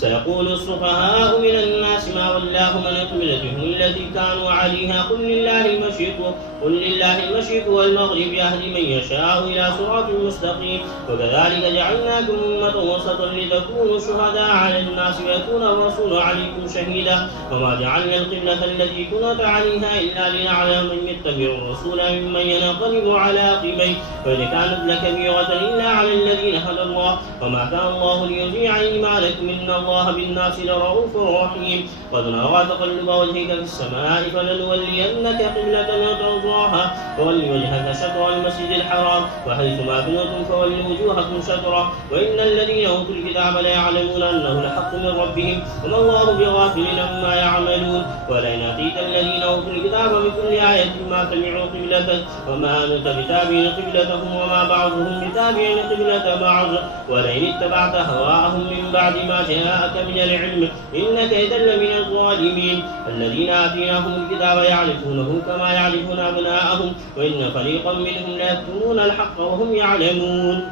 سيقول السفهاء من الناس ما ولاهم عن قبلتهم التي كانوا عليها قل لله المشرق والمغرب يهدي من يشاء إلى صراط مستقيم. وكذلك جعلناكم أمة وسطا لتكونوا شهداء على الناس ويكون الرسول عليكم شهيدا. وما جعلنا القبلة التي كنت عليها إلا لنعلم من يتبع الرسول ممن ينقلب على عقبيه وإن كانت لكبيرة إلا على الذين هدى الله. وما كان الله ليضيع إيمانكم إن الله بالناس لرؤوف رحيم. قد نرى تقلب وجهك في السماء فلنولينك قبلة ترضاها فول وجهك شطر المسجد الحرام وحيثما كنتم فولوا وجوهكم شطره وإن الذين أوتوا الكتاب ليعلمون أنه الحق من ربهم وما الله بغافل عما يعملون. ولئن أتيت الذين أوتوا الكتاب بكل آية ما سمعوا قبلتك وما أنت بتابع قبلتهم وما بعضهم بتابع قبلة بعض ولئن اتبعت هواءهم من بعد ما جاءك من العلم إنك إذا لمن الظالمين. الذين آتيناهم الكتاب يعرفونه كما يعرفون أبناءهم وإن فريقا منهم ليكتمون الحق وهم يعلمون.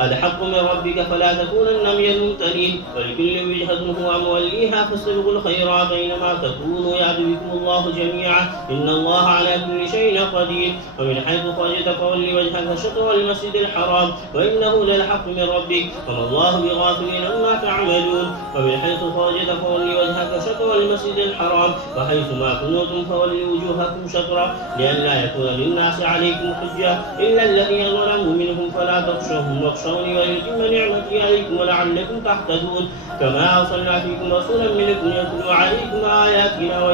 الحق من ربك فلا تكونن من الممتنين ولكل وجهة هو موليها فاستبقوا الخيرات أينما تكونوا يأت بكم الله جميعا إن الله على كل شيء قدير. ومن حيث خرجت فول وجهك شطر المسجد الحرام وإنه للحق من ربك وما الله بغافل عما تعملون. ومن حيث خرجت فول وجهك شطر المسجد الحرام وحيثما كنتم فولوا وجوهكم شطرا لئلا يكون للناس عليكم حجة إلا الذين ظلموا منهم فلا تخشوهم ويتم نعمتي عليكم ولعلكم تهتدون. كما أرسلنا فيكم رسولا منكم يتلو عليكم آياتنا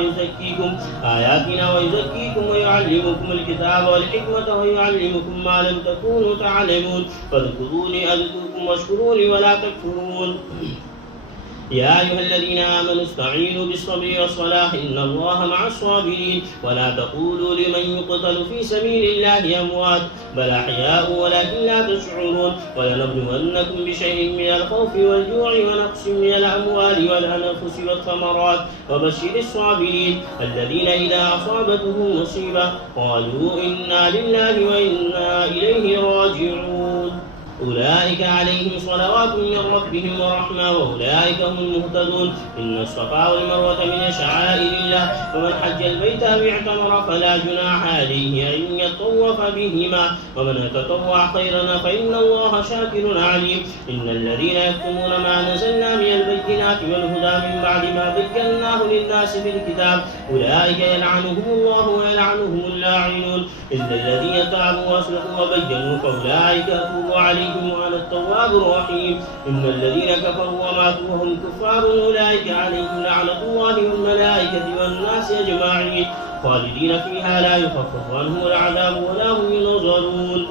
ويزكيكم ويعلمكم الكتاب والحكمة ويعلمكم ما لم تكونوا تعلمون فاذكروني أذكركم واشكروني ولا تكفرون. يا أيها الذين آمنوا استعينوا بالصبر والصلاة إن الله مع الصابرين. ولا تقولوا لمن يقتل في سبيل الله أموات بل أحياء ولكن لا تشعرون. ولنبلونكم بشيء من الخوف والجوع ونقص من الأموال والأنفس والثمرات وبشر الصابرين الذين إذا أصابتهم مصيبة قالوا إنا لله وإنا إليه راجعون. أولئك عليهم صلوات من ربهم ورحمة وأولئك هم المهتدون. إن الصفا والمروة من شعائر الله ومن حج البيت أو اعتمر فلا جناح عليه أن يطوف بهما ومن تطوع خيرا فإن الله شاكر عليم. إن الذين يكتمون ما نزلنا من البينات والهدى من بعد ما بيناه للناس في الكتاب أولئك يلعنهم الله ويلعنهم اللاعنون إلا الذين تابوا وأصلحوا وبينوا فأولئك أتوب عليهم وأنا التواب الرحيم. إن الذين كفروا وماتوا وهم كفار أولئك عليهم لعنة الله والملائكة والناس أجمعين خالدين فيها لا يخفف عنهم العذاب ولا هم ينظرون.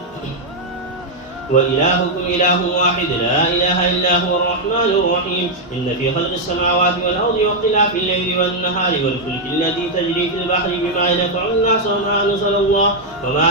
وإلهكم إله واحد لا إله إلا هو الرحمن الرحيم. إن في خلق السماوات والأرض واختلاف الليل والنهار والفلك التي تجري في البحر بما ينفع الناس وما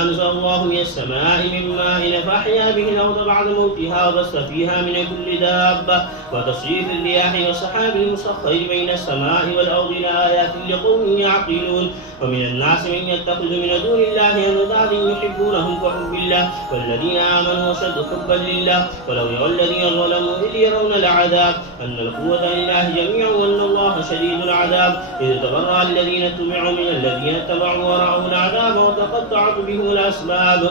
أنزل الله من السماء من ماء فأحيا به الأرض بعد موتها وبث فيها من كل دابة وتصريف الرياح والسحاب المسخر بين السماء والأرض لآيات لقوم يعقلون. ومن الناس من يتخذ من دون الله أندادا يحبونهم كحب الله والذين آمنوا أشد حبا لله ولو يرى الذين ظلموا إذ يرون العذاب أن القوة لله جميعا وأن الله شديد العذاب إذ تبرأ الذين اتبعوا من الذين اتبعوا ورأوا العذاب وتقطعت بهم الأسباب.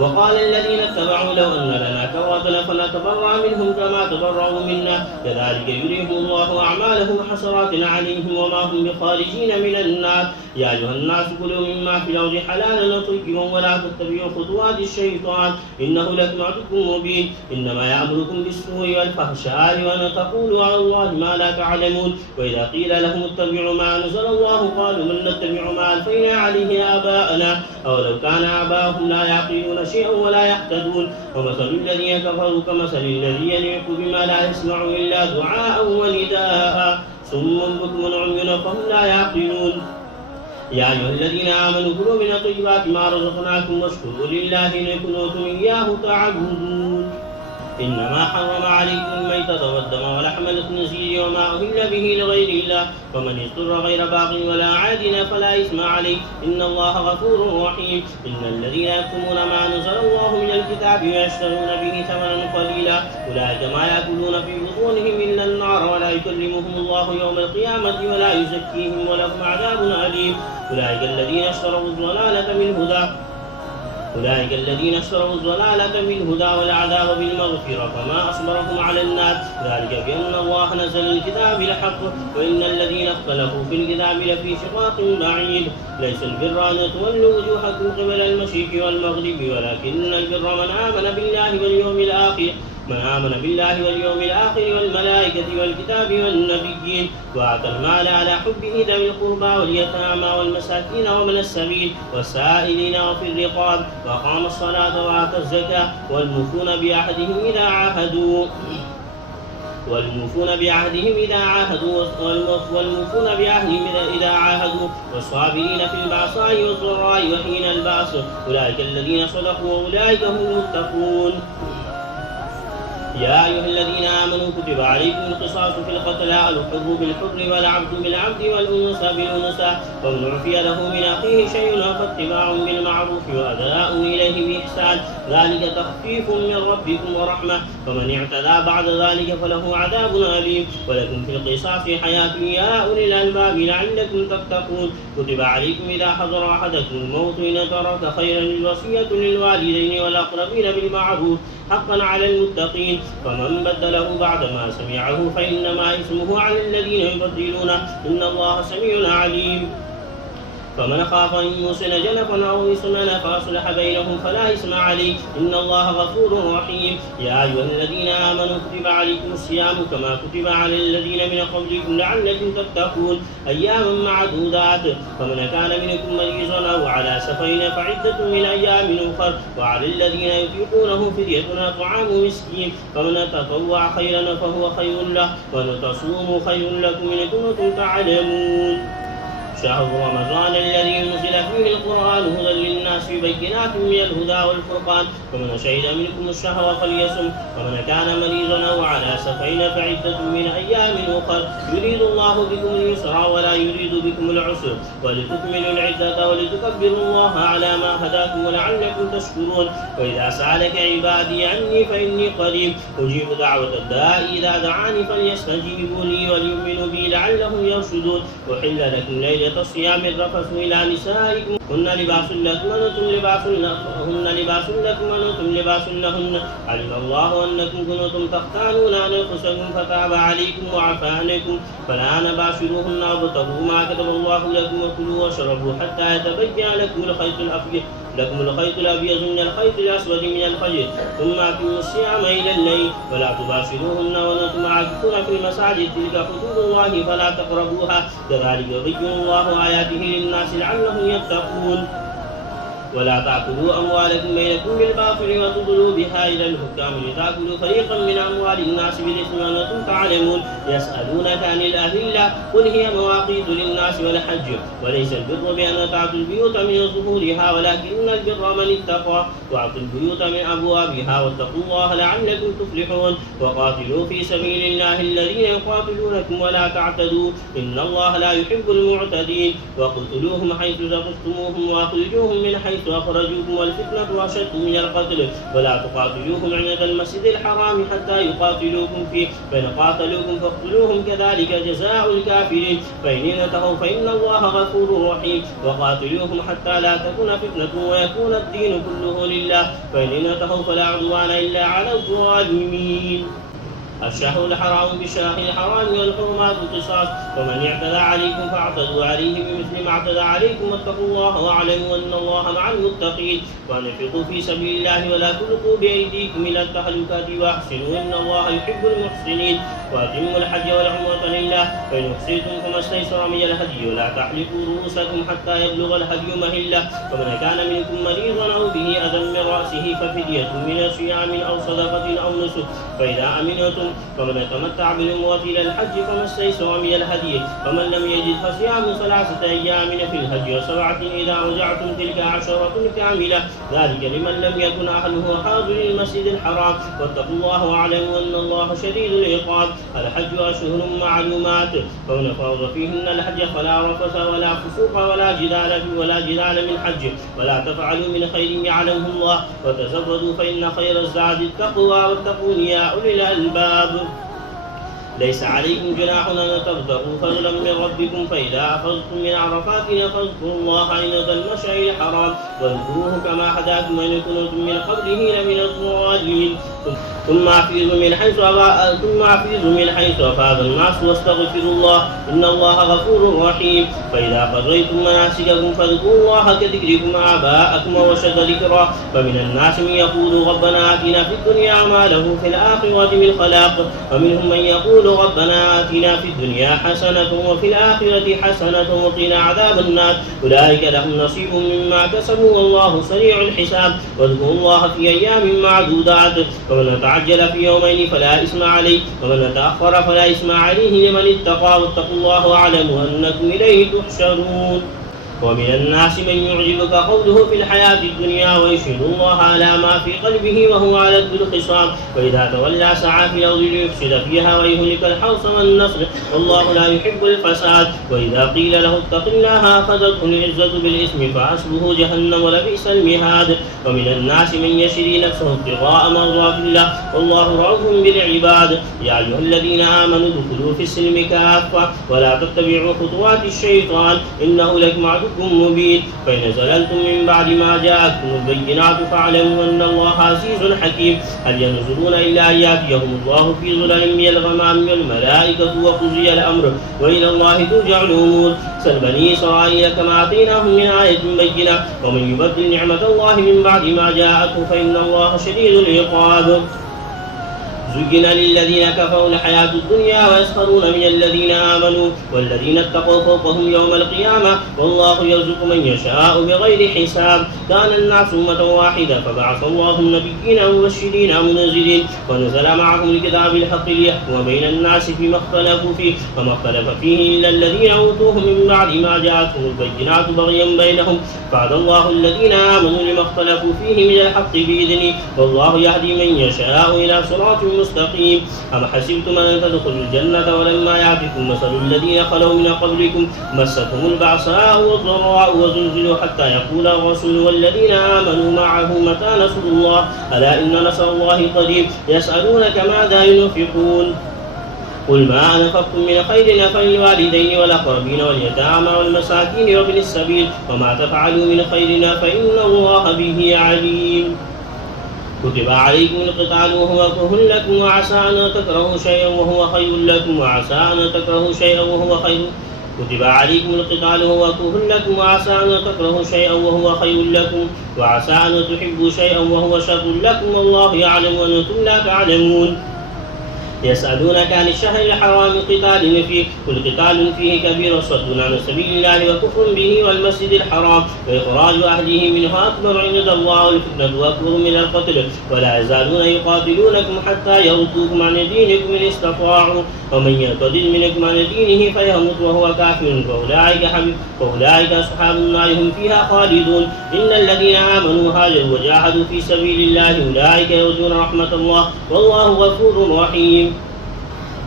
وقال الذين اتبعوا لو أن لنا كرة فنتبرأ منهم كما تبرأوا منا كذلك يريهم الله أعمالهم حسرات عليهم وما هم بخارجين من النار. يا أيها الناس كلوا مما في الأرض حلالا طيبا ولا تتبعوا خطوات الشيطان إنه لكم عدو مبين. إنما يأمركم بالسوء والفحشاء وأن تقولوا على الله ما لا تعلمون. وإذا قيل لهم اتبعوا ما أنزل الله قالوا من نتبع ما ألفينا عليه آباءنا أولو كان آباؤهم لا يعقلون شيئا ولا يهتدون. ومثل الذين كفروا كمثل الذي ينعق بما لا يسمع إلا دعاء ونداء صم بكم عمي فهم لا يعقلون. يا أيها الذين آمنوا كلوا من طيبات ما رزقناكم واشكروا لله إن كنتم إياه تعبدون. إنما حرم عليكم الميتة والدم ولحم الخنزير الله وما أهل به لغير الله، ومن اضطر غير باغ ولا عاد فلا إثم عليه، إن الله غفور رحيم. إن الذين يكتمون ما أنزل الله من الكتاب ويشترون به ثمنا قليلا أولئك ما يأكلون في بطونهم إلا النار، ولا يكلمهم الله يوم القيامة ولا يزكيهم ولهم عذاب أليم. أولئك الذين اشتروا الضلالة بالهدى والعذاب بالمغفرة، فما أصبرهم على النار، ذلك بأن الله نزل الكتاب بالحق، وإن الذين اختلفوا في الكتاب لفي شقاق بعيد. ليس البر أن تولوا وجوهكم قبل المشرق والمغرب، ولكن البر من آمن بالله واليوم الآخر والملائكة والكتاب والنبيين، وآتى المال على حبه ذوي القربى واليتامى والمساكين ومن السبيل والسائلين وفي الرقاب، وأقام الصلاة وآتى الزكاة، والموفون بعهدهم إذا عاهدوا والصابرين في البأساء والضراء وحين البأس، أولئك الذين صدقوا وأولئك هم المتقون. يا أيها الذين آمنوا كتب عليكم القصاص في القتلى، الحر بالحر والعبد بالعبد والأنثى بالأنثى، ومن عفي له من أخيه شيء فاتباع بالمعروف وأداء إليه بإحسان، ذلك تخفيف من ربكم ورحمة، فمن اعتدى بعد ذلك فله عذاب أليم. ولكم في القصاص حياة يا أولي الألباب لعلكم تتقون. كتب عليكم إذا حضر أحدكم الموت إن ترك خيرا الوصية للوالدين والأقربين بالمعروف حقا على المتقين، فمن بدله بعدما سمعه فإنما إثمه على الذين يبدلونه، إن الله سميع عليم. فمن خاف أن يوصل جنفا أو إثما فأصلح بينهم فلا إثم عليه، إن الله غفور رحيم. يا أيها الذين آمنوا كتب عليكم الصيام كما كتب على الذين من قبلكم لعلكم تتقون، أياما معدودات، فمن كان منكم مريضا أو على سفر فعدة من أيام أخر، وعلى الذين يطيقونه فدية طعام مسكين، فمن تطوع خيرا فهو خير له، وأن تصوموا خير لكم إن كنتم تعلمون. شهر رمضان الذي أنزل فيه القرآن هدى للناس بينات من الهدى والفرقان، فمن شهد منكم الشهر فليصم، ومن كان مريضا أو على سفر فعدة من أيام أخر، يريد الله بكم اليسر ولا يريد بكم العسر، ولتكملوا العدة ولتكبروا الله على ما هداكم ولعلكم تشكرون. وإذا سألك عبادي عني فإني قريب أجيب دعوة الداء إذا دعاني فليستجيبوا لي وليؤمنوا بي لعلهم يرشدون. أحل لكم ليلة الصيام الرفث إلى نسائكم هن لباس لكم وأنتم لباس لهن، علم الله أنكم كنتم تختانون أنفسكم فتاب عليكم وعفى عنكم، فالآن باشروهن وابتغوا ما كتب الله لكم وكلوا واشربوا حتى يتبين لكم الخيط الأبيض من الخيط الأسود من الفجر، ثم أتموا الصيام إلى الليل، ولا تباشروهن وأنتم عاكفون في المساجد، تلك حدود الله فلا تقربوها، كذلك يبين الله آياته للناس لعلهم يتقون. ولا تأكلوا أموالكم بينكم بالباطل وتدلوا بها إلى الحكام لتأكلوا فريقا من أموال الناس بالإثم وأنتم تعلمون. يسألونك عن الأهلة قل هي مواقيت للناس والحج، وليس البر بأن تأتوا البيوت من ظهورها، ولكن البر من اتقى، وأتوا البيوت من أبوابها، واتقوا الله لعلكم تفلحون. وقاتلوا في سبيل الله الذين يقاتلونكم ولا تعتدوا، إن الله لا يحب المعتدين. وقتلوهم حيث ثقفتموهم وأخرجوهم من حيث أخرجوكم، والفتنة أشد من القتل، ولا تقاتلوهم عند المسجد الحرام حتى يقاتلوكم فيه، فإن قاتلوكم فاقتلوهم، كذلك جزاء الكافرين. فإن انتهوا فإن الله غفور رحيم. وقاتلوهم حتى لا تكون فتنة ويكون الدين كله لله، فإن انتهوا فلا عدوان إلا على الظالمين. الشهر الحرام بالشهر الحرام والحرمات قصاص، ومن اعتدى عليكم فاعتدوا عليه بمثل ما اعتدى عليكم، واتقوا الله واعلموا أن الله مع المتقين. وأنفقوا في سبيل الله ولا تلقوا بأيديكم إلى التهلكة وأحسنوا إن الله يحب المحسنين. وأتموا الحج والعمرة لله، فإن أحصيتم فما استيسر من الهدي، ولا تحلقوا رؤوسكم حتى يبلغ الهدي مهله، فمن كان منكم مريضا أو به أذى من رأسه ففدية من صيام أو صدقة أو نسك، فإذا أمنتم فمن تمتع بالعمرة إلى الحج فما استيسر من الهدي، فمن لم يجد فصيام 3 أيام في الحج و7 إذا رجعتم تلك 10 كاملة، ذلك لمن لم يكن أهله حاضر المسجد الحرام، واتقوا الله واعلموا أن الله شديد العقاب. الحج أشهر معلومات، فمن فرض فيهن الحج فلا رفث ولا فسوق ولا جدال من حج، ولا تفعلوا من خير يعلمه الله، وتزودوا فإن خير الزاد التقوى، واتقون يا أولي الألباب. ليس عليكم جناح أن تبتغوا فضلا من ربكم، فإذا أخذتم من عرفات فاذكروا الله عند المشعر الحرام، واذكروه كما هداكم وإن كنتم من قبله لمن الضالين. ثم أفيضوا من حيث أفاض الناس واستغفروا الله إن الله غفور رحيم. فإذا قضيتم مناسككم فاذكروا الله كذكركم آباءكم وأشد ذكرا. فمن الناس من يقول ربنا آتنا في الدنيا وما له في الآخرة من خلاق، ومنهم من يقول ربنا آتنا في الدنيا حسنة وفي الآخرة حسنة وقنا عذاب النار، أولئك لهم نصيب مما كسبوا والله سريع الحساب. واذكروا الله في أيام معدودات، ومن تعجل في يومين فلا إثم عليه، ومن تأخر فلا إثم عليه لمن اتقى، واتقوا الله واعلموا أنكم إليه تحشرون. ومن الناس من يعجبك قوله في الحياة الدنيا ويشهد الله على ما في قلبه وهو ألد الخصام، وإذا تولى سعى في الأرض ليفسد فيها ويهلك الحرث والنسل والله لا يحب الفساد. وإذا قيل له اتق الله أخذته العزة بالإثم فحسبه جهنم ولبئس المهاد. ومن الناس من يشري نفسه ابتغاء مرضات الله والله رؤوف بالعباد. يا أيها الذين آمنوا ادخلوا في السلم كافة ولا تتبعوا خطوات الشيطان إنه لكم عدو مبين. فإن زللتم من بعد ما جاءتكم البينات فاعلموا أن الله عزيز حكيم. هل ينظرون إلا أن يأتيهم الله في ظلل من الغمام والملائكة وقضي الأمر وإلى الله ترجع الأمور. سل بني إسرائيل كما آتيناهم من آية بينة ومن يبدل نعمة الله من بعد ما جاءته فإن الله شديد العقاب. زين للذين كفروا الحياة الدنيا ويسخرون من الذين آمنوا والذين اتقوا فوقهم يوم القيامة والله يرزق من يشاء بغير حساب. كان الناس أمة واحدة فبعث الله النبيين مبشرين ومنذرين ونزل معهم الكتاب بالحق ليحكم بين الناس فيما اختلفوا فيه وما اختلف فيه إلا الذين أوتوه من بعد ما جاءتهم البينات بغيا بينهم فهدى الله الذين آمنوا لما اختلفوا فيه من الحق بإذنه والله يهدي من يشاء إلى صراط مستقيم. أم حسبتم أن تدخلوا الجنة ولما يأتكم مثل الذين خلوا من قبلكم مستهم البأساء والضراء وزلزلوا حتى يقول الرسول والذين آمنوا معه متى نصر الله ألا إن نصر الله قريب. يسألونك ماذا ينفقون قل ما أنفقتم من خير فللوالدين والأقربين واليتامى والمساكين وابن السبيل وما تفعلوا من خير فإن الله به عليم. كتب عليكم القتال وهو كره لكم وعسى أن تكرهوا شيئا وهو خير لكم وعسى أن تكرهوا شيئا وهو خير كتب عليكم القتال وهو كره لكم وعسى أن تكرهوا شيئا وهو خير لكم وعسى أن تحبوا شيئا وهو شر لكم والله يعلم وأنتم لا تعلمون. يسألونك عن الشهر الحرام قتال فيه قل قتال فيه كبير صد عن سبيل الله وكفر به والمسجد الحرام وإخراج أهله منه أكبر عند الله والفتنة أكبر من القتل ولا يزالون يقاتلونكم حتى يردوكم عن دينكم إن استطاعوا ومن يرتد منكم عن دينه فيمت وهو كافر فأولئك أصحاب النار هم فيها خالدون. إن الذين آمنوا هاجروا وجاهدوا في سبيل الله أولئك يرجون رحمة الله والله غفور رحيم.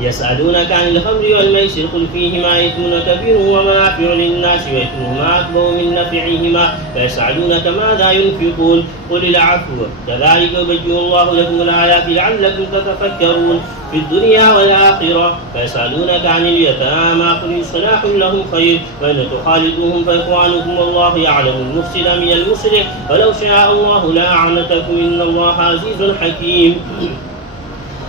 يسألونك عن الخمر والميسر قل فيهما إثم كبير ومنافع للناس وإثمهما أكبر من نفعهما ويسألونك ماذا ينفقون قل العفو كذلك يبين الله لكم الآيات لعلكم تتفكرون في الدنيا والآخرة. فيسألونك عن اليتامى قل إصلاح لهم خير وإن تخالطوهم فإخوانكم والله يعلم المفسد من المصلح ولو شاء الله لأعنتكم إن الله عزيز حكيم.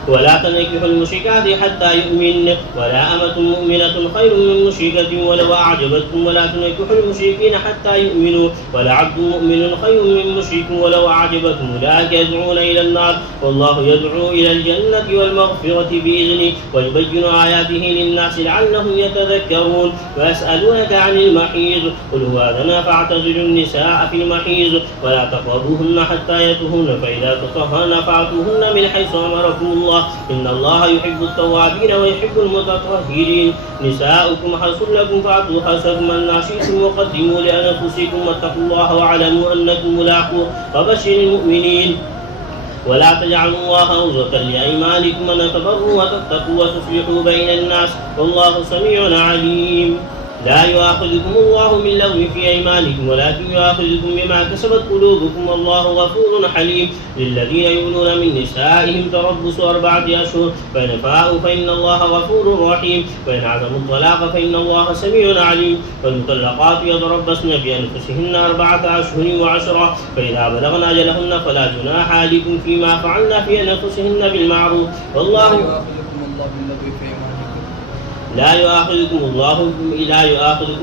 ولا تنكحوا المشركات حتى يؤمن ولا أمة مؤمنة خير من مشركة ولو أعجبتكم ولا تنكحوا المشركين حتى يؤمنوا ولا عبد مؤمن خير من مشرك ولو أعجبكم أولئك يدعون إلى النار والله يدعو إلى الجنة والمغفرة بإذنه ويبين آياته للناس لعلهم يتذكرون. ويسألونك عن المحيض قل هو أذى فاعتزلوا النساء في المحيض ولا تقربوهن حتى يطهرن فإذا تطهرن فأتوهن من حيث أمركم الله الله إن الله يحب التوابين ويحب المتطهرين. نساؤكم حرث لكم فأتوا حرثكم أن شئتم وقدموا لأنفسكم واتقوا الله واعلموا أنكم ملاقوه وبشر المؤمنين. ولا تجعلوا الله عرضة لأيمانكم أن تبروا وتتقوا وتصلحوا بين الناس والله سميع عليم. لا يؤاخذكم الله باللغو في أيمانكم ولكن يؤاخذكم بما كسبت قلوبكم والله غفور حليم. للذين يؤلون من نسائهم تربص 4 أشهر فإن فاءوا فإن الله غفور رحيم وإن عزموا الطلاق فإن الله سميع عليم. والمطلقات يتربصن بأنفسهن 4 أشهر و10 فإذا بلغن أجلهن فلا جناح عليكم فيما فعلن في أنفسهن بالمعروف والله لا يؤاخذكم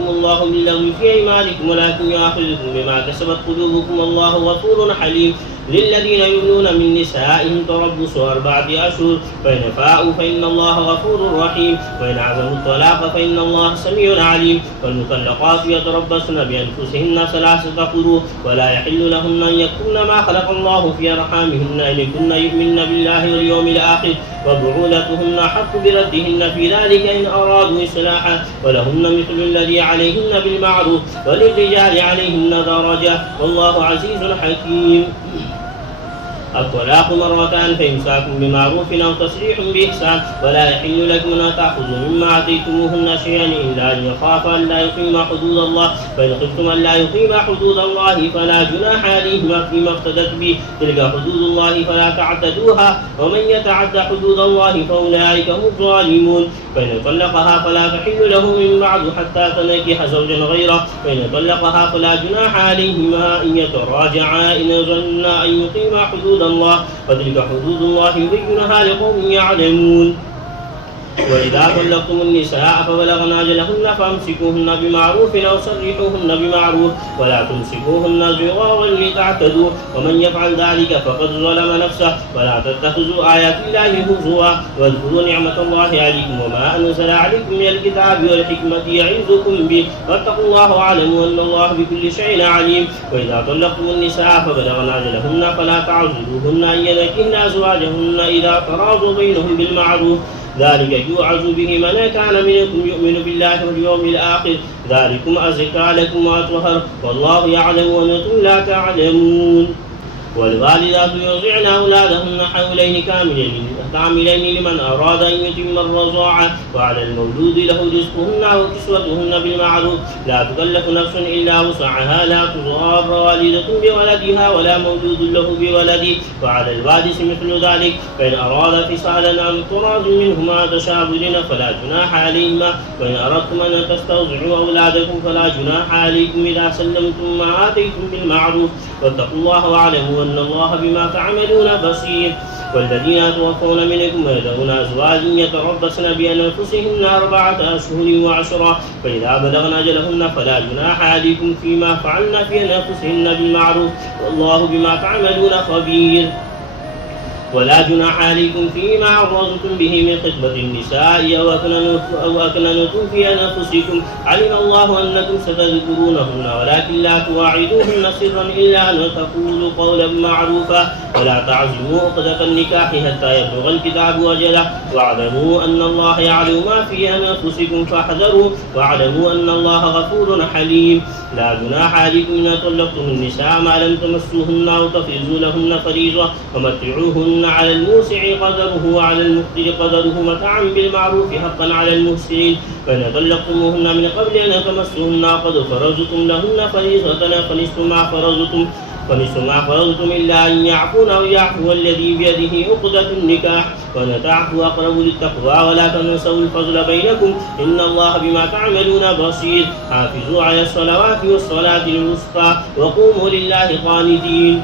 الله باللغو في أيمانكم ولكن يؤاخذكم بما كسبت قلوبكم والله غفور حليم. للذين يؤلون من نسائهم تربص 4 أشهر فإن فاءوا فإن الله غفور رحيم وإن عزموا الطلاق فإن الله سميع عليم. والمطلقات يتربصن بأنفسهن 3 قروء ولا يحل لهن أن يكتمن ما خلق الله في أرحامهن إن كن يؤمن بالله واليوم الآخر وبعولتهن حق بردهن في ذلك إن أرادوا إصلاحا ولهن مثل الذي عليهن بالمعروف وللرجال عليهن درجة والله عزيز حكيم. الطلاق 2 فإمساك بمعروف أو تسريح بإحسان ولا يحل لكم أن تأخذوا مما آتيتموهن شيئا إلا أن يخافا أن لا يقيما حدود الله فإن خفتم أن لا يقيما حدود الله فلا جناح عليهما فيما افتدت به تلك حدود الله فلا تعتدوها ومن يتعد حدود الله فأولئك هم الظالمون. فإن طلقها فلا تحل له من بعد حتى تنكح زوجا غيره فإن طلقها فلا جناح عليهما أن يتراجعا إن ظنا أن يقيما حدود الله وتلك حدود الله يبينها لقوم يعلمون. وإذا طلقتم النساء فبلغن أجلهن فامسكوهن بمعروف أو سرحوهن بمعروف ولا تمسكوهن ضرارا لتعتدوا ومن يفعل ذلك فقد ظلم نفسه. ولا تتخذوا آيات الله هزوا واذكروا نعمة الله عليكم وما أنزل عليكم من الكتاب والحكمة يعظكم به واتقوا الله واعلموا أن الله بكل شيء عليم. وإذا طلقتم النساء فبلغن أجلهن فلا تعذروهن أن ينكحن أزواجهن إذا تراضوا بينهم بالمعروف ذلك يوعظ به من كان منكم يؤمن بالله واليوم الآخر ذلكم أزكى لكم وأطهر والله يعلم وأنتم لا تعلمون. والوالدات يرضعن أولادهن حولين كاملين لمن أراد أن يتم الرضاعة وعلى المولود له رزقهن وكسوتهن بالمعروف لا تكلف نفس إلا وسعها لا تضار والدة بولدها ولا مولود له بولده وعلى الوارث مثل ذلك فإن أراد فصالا عن تراض منهما تشابه فلا جناح عليهما. وإن أردتم أن تستوضعوا أولادكم فلا جناح عليكم إذا سلمتم ما آتيتم بالمعروف واتقوا الله واعلموا أن الله بما تعملون بصير. والذين يتوفون منكم ويذرون أزواجا يتربصن بأنفسهن 4 أشهر و10 فإذا بلغن أجلهن فلا جناح عليكم فيما فعلن في أنفسهن بالمعروف والله بما تعملون خبير. ولا جناح عليكم فيما عرضتم به من خطبة النساء أو أكننتم في أنفسكم علم الله أنكم ستذكرونهن ولكن لا تواعدوهن سرا إلا أن تقولوا قولا معروفا ولا تعزموا عقدة النكاح حتى يبلغ الكتاب أجله واعلموا أن الله يعلم ما في أنفسكم فاحذروا واعلموا أن الله غفور حليم. لا جناح عليكم إن طلقتم النساء ما لم تمسوهن أو تفرضوا لهن فريضة ومتعوهن على الموسع قدره وعلى المقتر قدره متاعا بالمعروف حقا على المحسنين. فإن طلقتموهن من قبل أن تمسوهن قد فرضتم لهن فريضة فنصف ما فرضتم إلا أن يعفون أو يعفو الذي بيده عقدة النكاح وأن تعفوا أقرب للتقوى ولا تنسوا الفضل بينكم إن الله بما تعملون بصير. حافظوا على الصلوات والصلاة الوسطى وقوموا لله قانتين.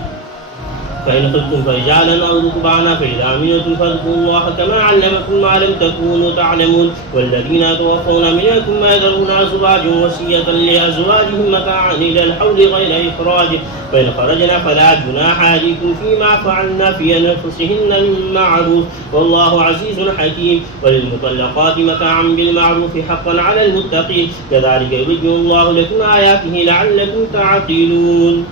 فإن خفتم فرجالا أو ركبانا فإذا أمنتم فاذكروا الله كما علمكم ما لم تكونوا تعلمون. والذين يتوفون منكم ويذرون أزواجا وصية لأزواجهم متاعا إلى الحول غير إخراج فإن خرجنا فلا جناح عليكم فيما فعلنا في أنفسهن من معروف والله عزيز حكيم. وللمطلقات متاعا بالمعروف حقا على المتقين كذلك يبين الله لكم آياته لعلكم تعقلون.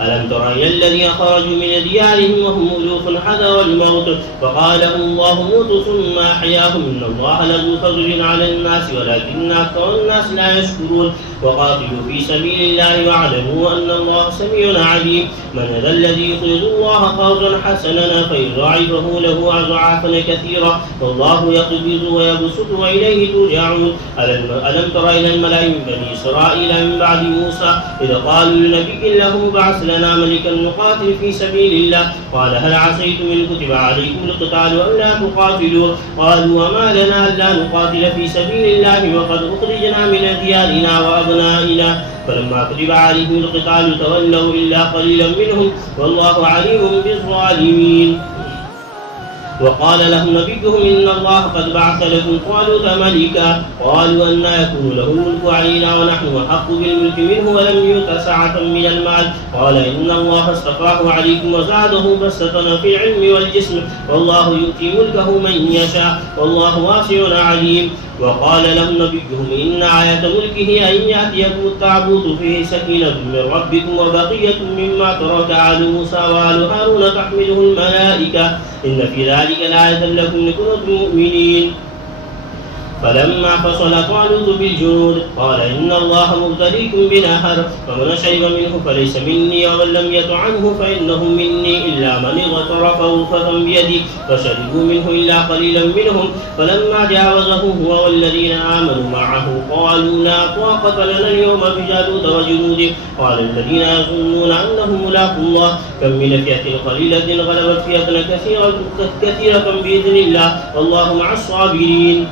ألم تر إلى الذين خرجوا من ديارهم وهم ألوف حذر الموت فقال لهم الله موتوا ثم أحياهم إن الله لذو فضل على الناس ولكن أكثر الناس لا يشكرون وقاتلوا في سبيل الله واعلموا أن الله سميع عليم من ذا الذي يقرض الله قرضا حسنا فيضاعفه له أضعافا كثيرا والله يقبض ويبسط وإليه ترجعون ألم تر إلى الملأ من بني إسرائيل من بعد موسى إذ قالوا لنبي له بعث لنا ملكا نقاتل في سبيل الله قال هل عصيتم إن كتب عليكم القتال ألا تقاتلوا قالوا وما لنا ألا نقاتل في سبيل الله وقد أخرجنا من ديارنا وأبنائنا فلما كتب عليهم القتال تولوا إلا قليلا منهم والله عليم بالظالمين وقال لهم نبيهم إن الله قد بعث لكم طالوت ملكا قالوا أن يكون له الملك علينا ونحن أحق بالملك منه ولم يؤت سعة من المال قال إن الله اصطفاه عليكم وزاده بسطة في العلم والجسم والله يؤتي ملكه من يشاء والله واسع عليم وقال لهم نبيهم إن آية ملكه أن يأتيكم التابوت فيه سكينة من ربكم وبقية مما ترك آل موسى وآل هارون تحمله الملائكة إن في ذلك لآية لكم إن كنتم مؤمنين فلما فصل طالوت بالجنود قال إن الله مبتليكم بنهر فمن شرب منه فليس مني ومن لم يطعمه فإنه مني إلا من اغترف غرفة بيده فشربوا منه إلا قليلا منهم فلما جاوزه هو والذين آمنوا معه قالوا لا طاقة لنا اليوم بجالوت وجنوده قال الذين يظنون أنهم ملاقوا الله كم من فئة قليلة غلبت فئة كثيرة بإذن الله والله مع الصابرين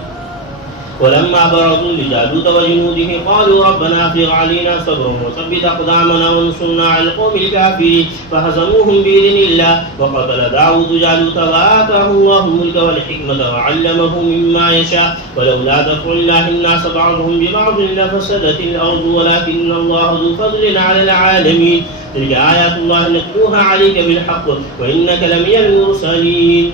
ولما برزوا لجالوت وجنوده قالوا ربنا افرغ علينا صبرا وثبت اقدامنا وانصرنا على القوم الكافرين فهزموهم باذن الله وقتل داود جالوت واتاه الله الملك والحكمه وعلمه مما يشاء ولولا دفع الله الناس بعضهم ببعض لفسدت الارض ولكن الله ذو فضل على العالمين تلك ايات الله نتلوها عليك بالحق وانك لمن المرسلين